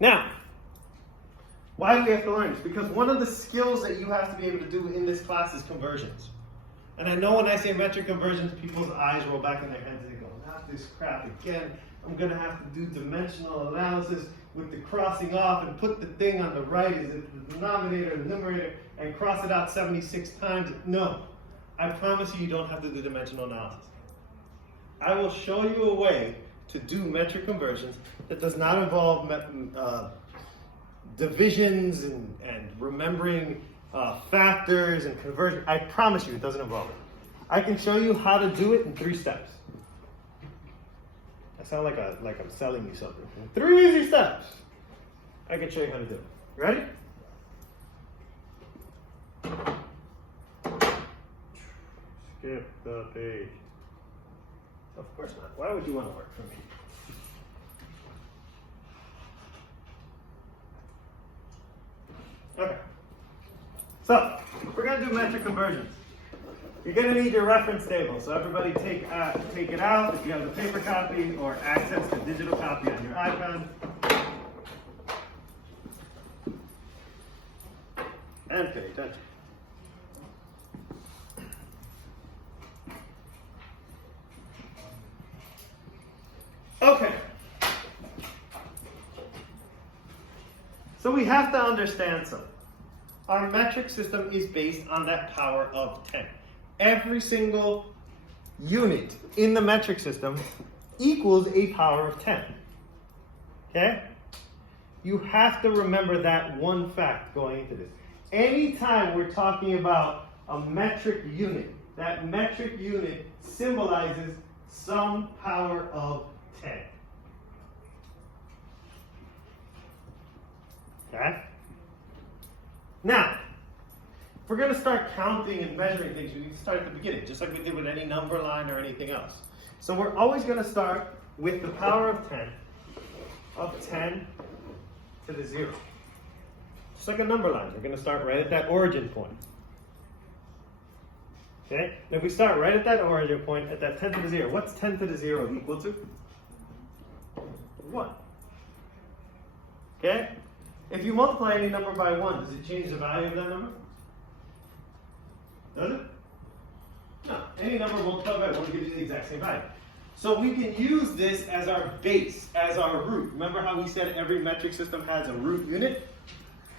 Now, why do we have to learn this? Because one of the skills that you have to be able to do in this class is conversions. And I know when I say metric conversions, people's eyes roll back in their heads and they go, not this crap again. I'm going to have to do dimensional analysis with the crossing off and put the thing on the right as the denominator and the numerator and cross it out 76 times. No, I promise you, you don't have to do dimensional analysis. I will show you a way to do metric conversions that does not involve divisions and remembering factors and conversion. I promise you it doesn't involve it. I can show you how to do it in 3 steps. I sound like I'm selling you something. 3 easy steps. I can show you how to do it. Ready? Skip the page. Of course not. Why would you want to work for me? Okay. So, we're going to do metric conversions. You're going to need your reference table. So everybody take it out if you have the paper copy or access the digital copy on your iPad. And pay attention. Okay. So we have to understand something. Our metric system is based on that power of 10. Every single unit in the metric system equals a power of 10. Okay? You have to remember that one fact going into this. Anytime we're talking about a metric unit, that metric unit symbolizes some power of 10. Okay? Now, if we're going to start counting and measuring things, we need to start at the beginning, just like we did with any number line or anything else. So we're always going to start with the power of 10 to the 0. Just like a number line, we're going to start right at that origin point. Okay? And if we start right at that origin point, at that 10 to the 0, what's 10 to the 0 equal to? 1. Okay? If you multiply any number by 1, does it change the value of that number? Does it? No. Any number multiplied by 1 gives you the exact same value. So we can use this as our base, as our root. Remember how we said every metric system has a root unit?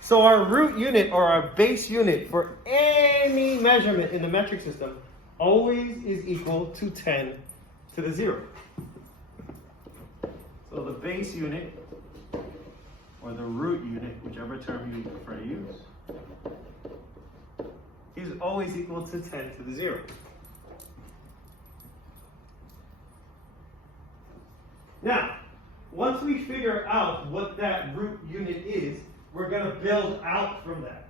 So our root unit, or our base unit, for any measurement in the metric system always is equal to 10 to the 0. So the base unit, or the root unit, whichever term you prefer to use, is always equal to 10 to the 0. Now, once we figure out what that root unit is, we're going to build out from that.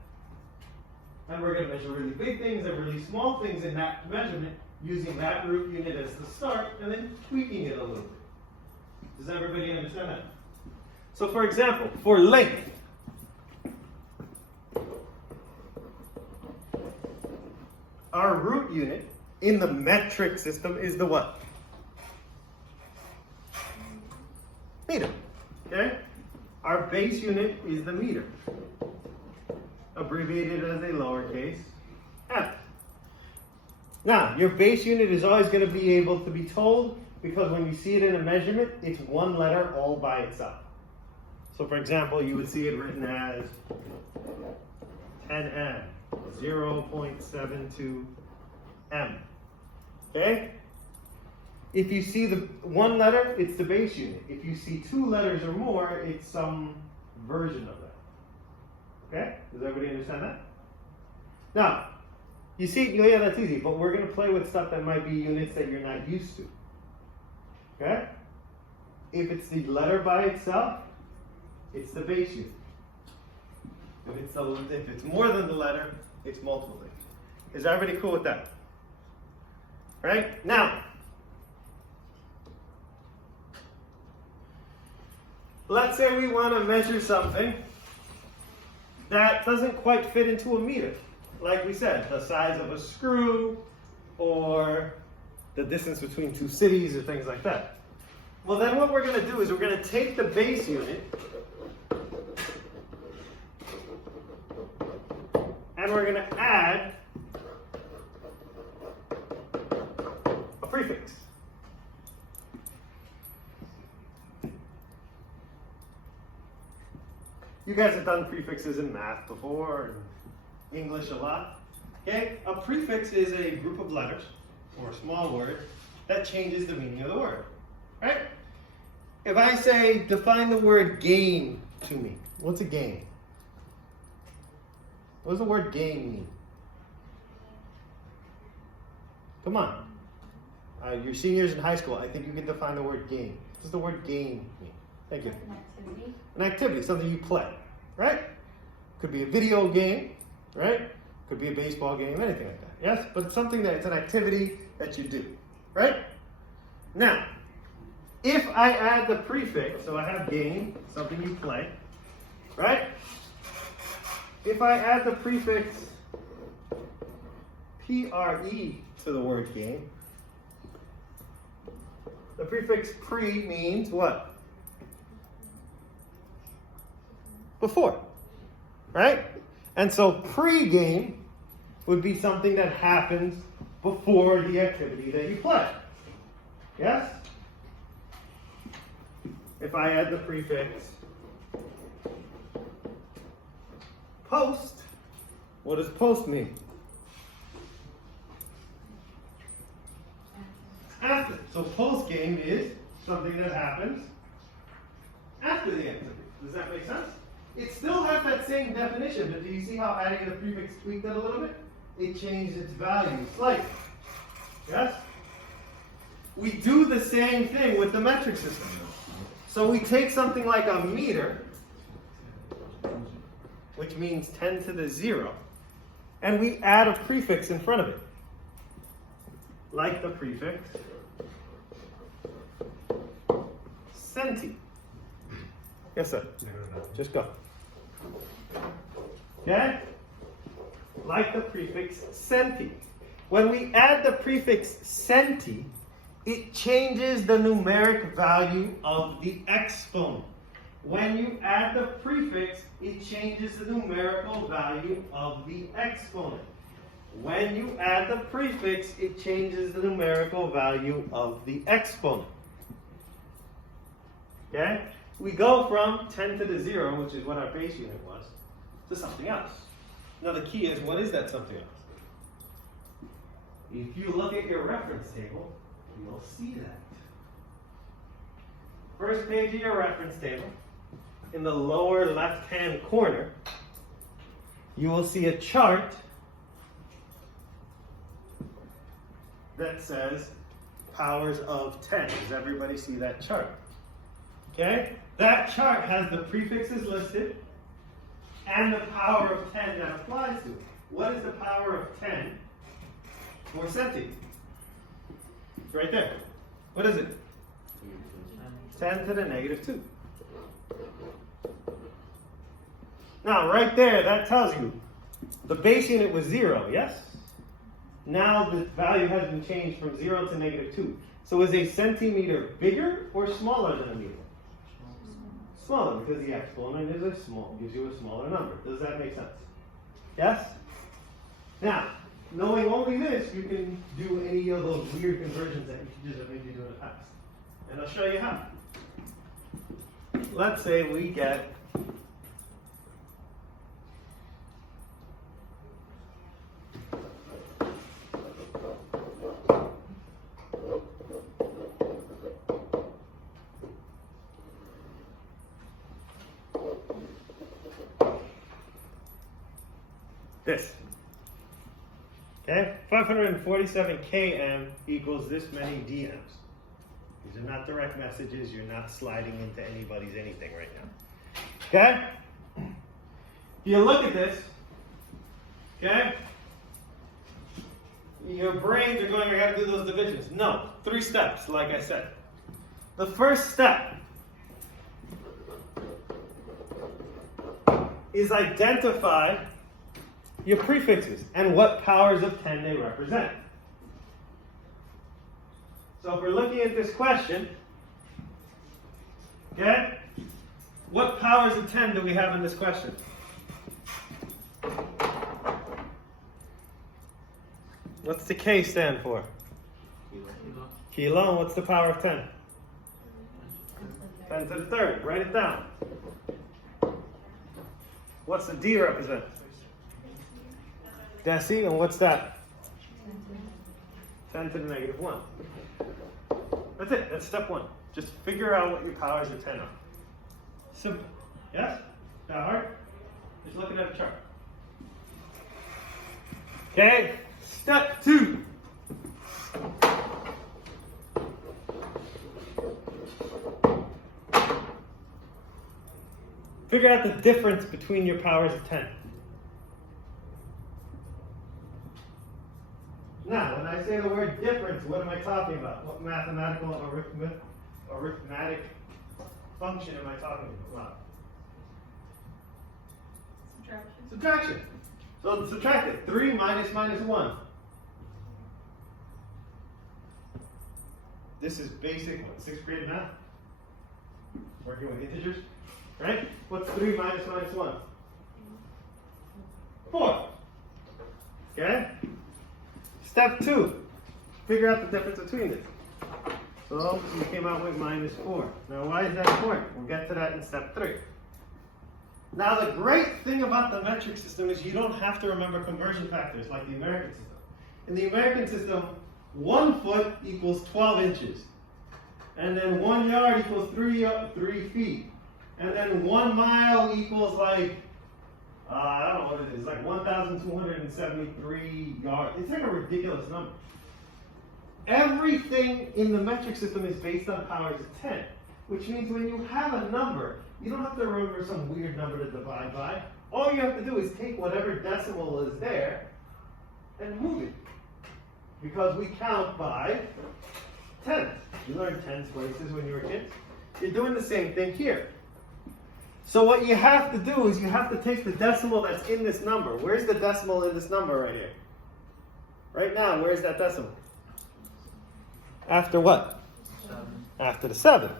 And we're going to measure really big things and really small things in that measurement using that root unit as the start and then tweaking it a little bit. Does everybody understand that? So for example, for length, our root unit in the metric system is the what? Meter. Okay? Our base unit is the meter, abbreviated as a lowercase m. Now, your base unit is always going to be able to be told because when you see it in a measurement, it's one letter all by itself. So for example, you would see it written as 10m, 0.72 m. Okay? If you see the one letter, it's the base unit. If you see 2 letters or more, it's some version of that. Okay? Does everybody understand that? Now, you see, yeah, that's easy, but we're going to play with stuff that might be units that you're not used to. Okay? If it's the letter by itself, it's the base unit. If it's more than the letter, it's multiple things. Is everybody cool with that? Right? Now, let's say we want to measure something that doesn't quite fit into a meter. Like we said, the size of a screw or the distance between 2 cities or things like that. Well, then what we're going to do is we're going to take the base unit and we're going to add a prefix. You guys have done prefixes in math before, and English a lot. Okay? A prefix is a group of letters, or a small word, that changes the meaning of the word. Right? If I say, define the word game to me, what's a game? What does the word game mean? Come on. You're seniors in high school. I think you can define the word game. What does the word game mean? Thank you. An activity. An activity, something you play, right? Could be a video game, right? Could be a baseball game, anything like that. Yes? But it's something that it's an activity that you do, right? Now, if I add the prefix, so I have game, something you play, right? If I add the prefix pre to the word game, the prefix pre means what? Before, right? And so pre-game would be something that happens before the activity that you play. Yes? If I add the prefix post, what does post mean? After. So post game is something that happens after the activity. Does that make sense? It still has that same definition, but do you see how adding the prefix tweaked it a little bit? It changed its value slightly. Yes? We do the same thing with the metric system. So we take something like a meter, which means 10 to the 0, and we add a prefix in front of it. Like the prefix centi. Yes, sir. Just go. Okay? Like the prefix centi. When we add the prefix centi, it changes the numeric value of the exponent. When you add the prefix, it changes the numerical value of the exponent. When you add the prefix, it changes the numerical value of the exponent. Okay? We go from 10 to the 0, which is what our base unit was, to something else. Now the key is, what is that something else? If you look at your reference table, you'll see that. First page of your reference table, in the lower left-hand corner, you will see a chart that says powers of 10. Does everybody see that chart? Okay? That chart has the prefixes listed and the power of 10 that applies to it. What is the power of 10 for centi? It's right there. What is it? 10 to the negative 2. Now, right there, that tells you the base unit was 0, yes? Now the value has been changed from 0 to negative 2. So is a centimeter bigger or smaller than a meter? Smaller, because the exponent is gives you a smaller number. Does that make sense? Yes? Now, knowing only this, you can do any of those weird conversions that you just have made you do in the past. And I'll show you how. Let's say we get this. Okay? 547 km equals this many DMs. These are not direct messages. You're not sliding into anybody's anything right now. Okay? You look at this. Okay? Your brains are going, I got to do those divisions. No. 3 steps, like I said. The first step is identify your prefixes and what powers of 10 they represent. So if we're looking at this question, okay, what powers of 10 do we have in this question? What's the K stand for? Kilo. And what's the power of 10? 10 to the third. Write it down. What's the D represent? Deci. And what's that? 10 to the negative 1. That's it. That's step 1. Just figure out what your powers of 10 are. Simple. Yes? That hard? Just looking at a chart. Okay? Step 2. Figure out the difference between your powers of 10. Now, when I say the word difference, what am I talking about? What mathematical arithmetic function am I talking about? Subtraction. Subtraction. So subtract it. 3 minus 1. This is basic, what, 6th grade math? Working with integers. Right? What's 3 minus 1? 4. Okay? Step 2. Figure out the difference between this. So we came out with minus 4. Now why is that important? We'll get to that in step 3. Now the great thing about the metric system is you don't have to remember conversion factors like the American system. In the American system, 1 foot equals 12 inches. And then 1 yard equals 3 feet. And then 1 mile equals like, I don't know what it is, like 1,273 yards. It's like a ridiculous number. Everything in the metric system is based on powers of 10, which means when you have a number, you don't have to remember some weird number to divide by. All you have to do is take whatever decimal is there and move it. Because we count by tens. You learned tens places when you were kids. You're doing the same thing here. So what you have to do is you have to take the decimal that's in this number. Where's the decimal in this number right here? Right now, where's that decimal? After what? 7. After the 7.